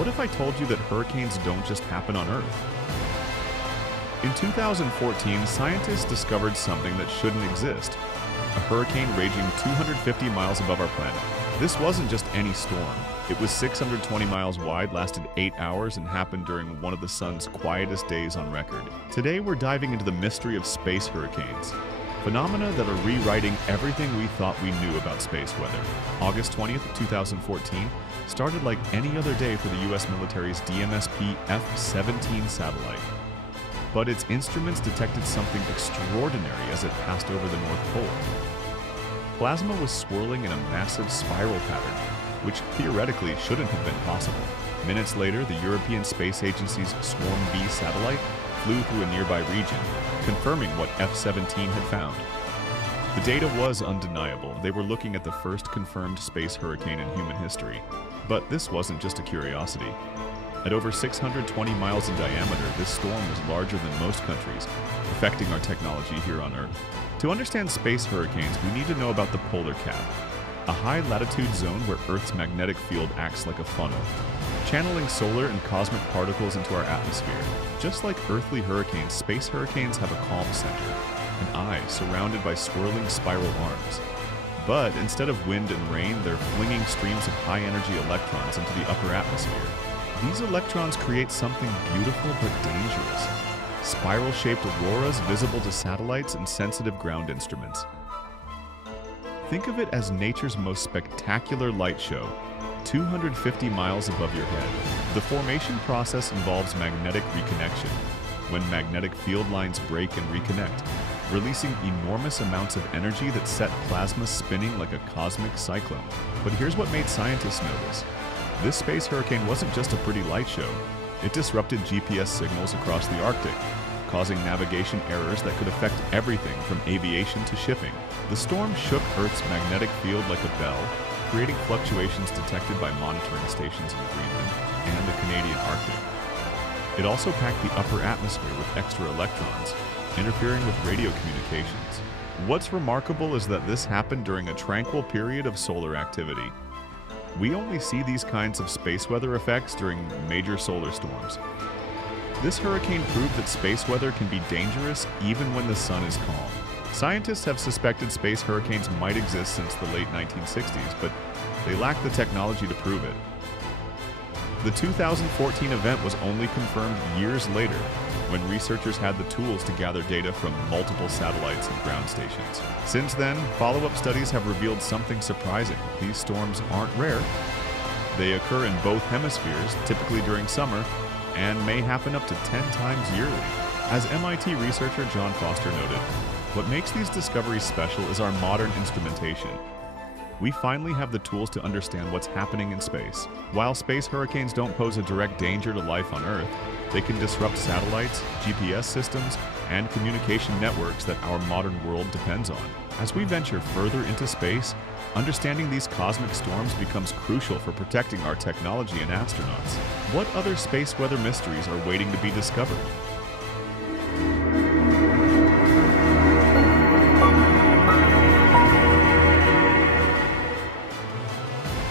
What if I told you that hurricanes don't just happen on Earth? In 2014, scientists discovered something that shouldn't exist. A hurricane raging 250 miles above our planet. This wasn't just any storm. It was 620 miles wide, lasted 8 hours, and happened during one of the sun's quietest days on record. Today, we're diving into the mystery of space hurricanes. Phenomena that are rewriting everything we thought we knew about space weather. August 20th, 2014 started like any other day for the US military's DMSP F-17 satellite. But its instruments detected something extraordinary as it passed over the North Pole. Plasma was swirling in a massive spiral pattern, which theoretically shouldn't have been possible. Minutes later, the European Space Agency's Swarm B satellite flew through a nearby region, confirming what F-17 had found. The data was undeniable. They were looking at the first confirmed space hurricane in human history. But this wasn't just a curiosity. At over 620 miles in diameter, this storm was larger than most countries, affecting our technology here on Earth. To understand space hurricanes, we need to know about the polar cap, a high-latitude zone where Earth's magnetic field acts like a funnel, channeling solar and cosmic particles into our atmosphere. Just like earthly hurricanes, space hurricanes have a calm center, an eye surrounded by swirling spiral arms. But instead of wind and rain, they're flinging streams of high-energy electrons into the upper atmosphere. These electrons create something beautiful but dangerous. Spiral-shaped auroras visible to satellites and sensitive ground instruments. Think of it as nature's most spectacular light show, 250 miles above your head. The formation process involves magnetic reconnection, when magnetic field lines break and reconnect, releasing enormous amounts of energy that set plasma spinning like a cosmic cyclone. But here's what made scientists notice. This space hurricane wasn't just a pretty light show. It disrupted GPS signals across the Arctic, causing navigation errors that could affect everything from aviation to shipping. The storm shook Earth's magnetic field like a bell, creating fluctuations detected by monitoring stations in Greenland and the Canadian Arctic. It also packed the upper atmosphere with extra electrons, interfering with radio communications. What's remarkable is that this happened during a tranquil period of solar activity. We only see these kinds of space weather effects during major solar storms. This hurricane proved that space weather can be dangerous even when the sun is calm. Scientists have suspected space hurricanes might exist since the late 1960s, but they lack the technology to prove it. The 2014 event was only confirmed years later, when researchers had the tools to gather data from multiple satellites and ground stations. Since then, follow-up studies have revealed something surprising. These storms aren't rare. They occur in both hemispheres, typically during summer, and may happen up to 10 times yearly. As MIT researcher John Foster noted, what makes these discoveries special is our modern instrumentation. We finally have the tools to understand what's happening in space. While space hurricanes don't pose a direct danger to life on Earth, they can disrupt satellites, GPS systems, and communication networks that our modern world depends on. As we venture further into space, understanding these cosmic storms becomes crucial for protecting our technology and astronauts. What other space weather mysteries are waiting to be discovered?